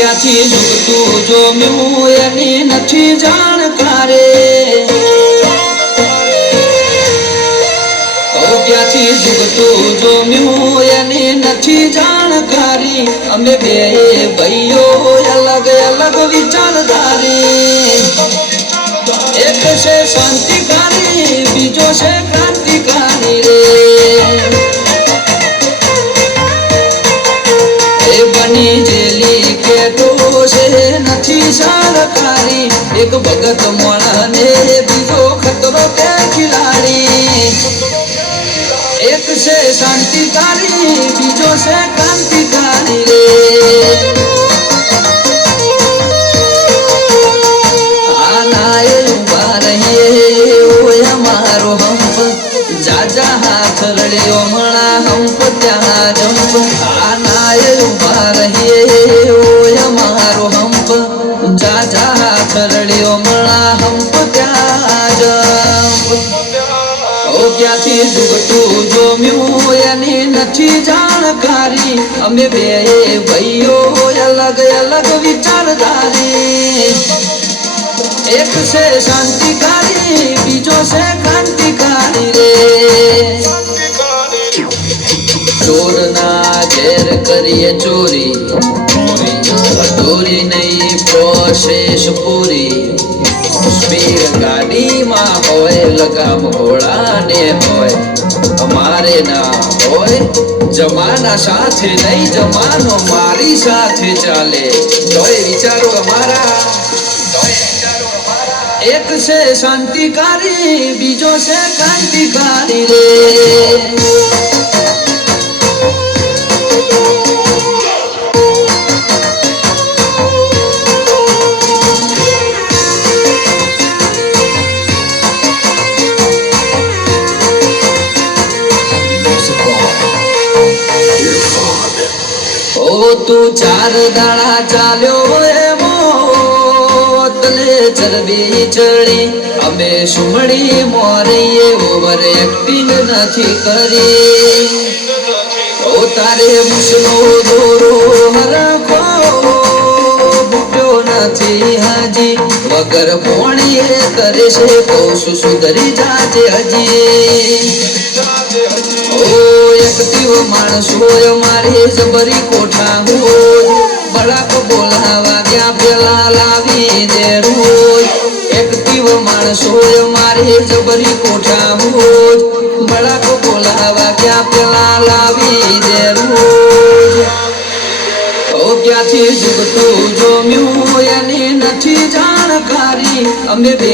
ક્યાંથી જુગતું જોમ્યું એની નથી જાણકારે ક્યાંથી જુગતું જોમ્યું એની નથી જાણકારી અમે બે ભાઈઓ અલગ અલગ વિચારધારી એક છે શાંતિકારી બીજો છે ક્રાંતિકારી રે એ બની જેલી કેતો છે નથી સરકારી એક ભગત મોણાને બીજો ખતરો કે ખિલાડી એક છે શાંતિકારી બીજો છે ક્રાંતિકારી રે આનાએ ઉભા રહીએ ઓય અમારો હંપ જાજા હાથ રડ્યો મણા હંપ ત્યાં જંપ આનાએ ઉભા રહીએ ઓય અમારો હંપ જાજા હાથ રડ્યો મણા હંપ ત્યાં જંપ ક્યાંથી જુગતું જોમ્યું એની નથી જાણકારી અમે બે ભાઈઓ અલગ અલગ વિચારધારી એક છે શાંતિકારી બીજો છે ક્રાંતિકારી રે ચોરના ઘેર કરીએ ચોરી ચોરી નહીં પ્રોસેસ પૂરી સ્પીડ ગાડીમાં હોય લગામ ઘોડાને હોય અમારે ના હોય જમાના સાથે નહીં જમાનો મારી સાથે ચાલે તોય વિચારો અમારા એક છે શાંતિકારી બીજો છે ક્રાંતિકારી રે તું ચાર દાડા ચાલ્યો એમો તને ચરબી ચડી અમે સુમડી મોરીએ ઓવર એક્ટિંગ નથી કરી ઓ તારે મુસનો દોરો હરખો બુટ્યો નથી હાજી વગર પોણીએ કરે છે કોશું સુધરી જાજે હજી ઓ એકટીવ માણસો મારે જબરી કોઠા હોય બળાક બોલાવા ગયા પેલા લાવી દે રોજ એકટીવ માણસો મારે જબરી કોઠા હોય બળાક બોલાવા ગયા પેલા લાવી દે રોજ ઓ ક્યાંથી જુગતું જોમ્યું એની નથી જાણકારી અમે બે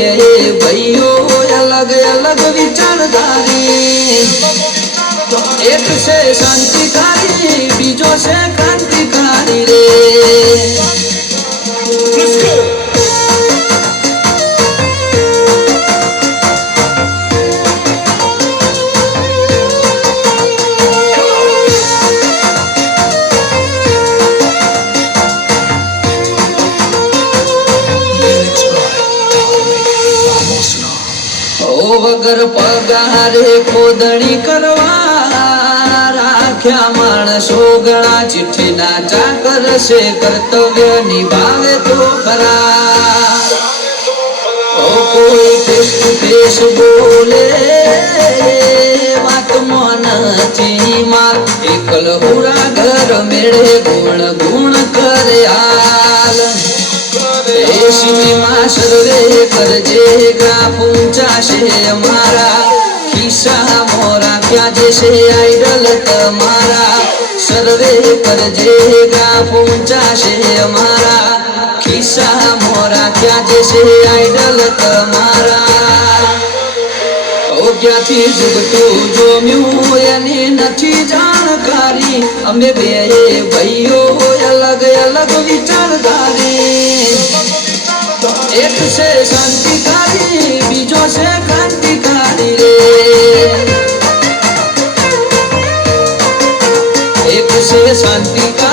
ભાઈઓ અલગ અલગ વિચારધારી એક છે શાંતિકારી બીજો છે ક્રાંતિકારી રે વગર પગારે ખોદણી કરવા રાખ્યા માણસો ગણા ચિઠ્ઠીના ચાકર છે કર્તવ્ય નિભાવે તો ખરા કોઈ ફેસ ટુ ફેસ બોલે વાતમાં નથી માર એકલ હુરા ઘર મેળે ગુણ ગુણ કરે હાલ સિટીમાં સર્વે કરજે ગ્રાફ ઊંચા છે અમારા ખિસ્સા મોરા ક્યાં જશે આઈડલ તમારા સર્વે કરજે ગ્રાફ ઊંચા છે અમારા ખિસ્સા મોરા ક્યાં જશે આઈડલ તમારા ઓ ક્યાંથી જુગતું જોમ્યું એની નથી જાણકારી અમે બે ભાઈઓ અલગ અલગ વિચારધારી એક છે શાંતિકારી બીજો છે ક્રાંતિકારી રે એક છે શાંતિકારી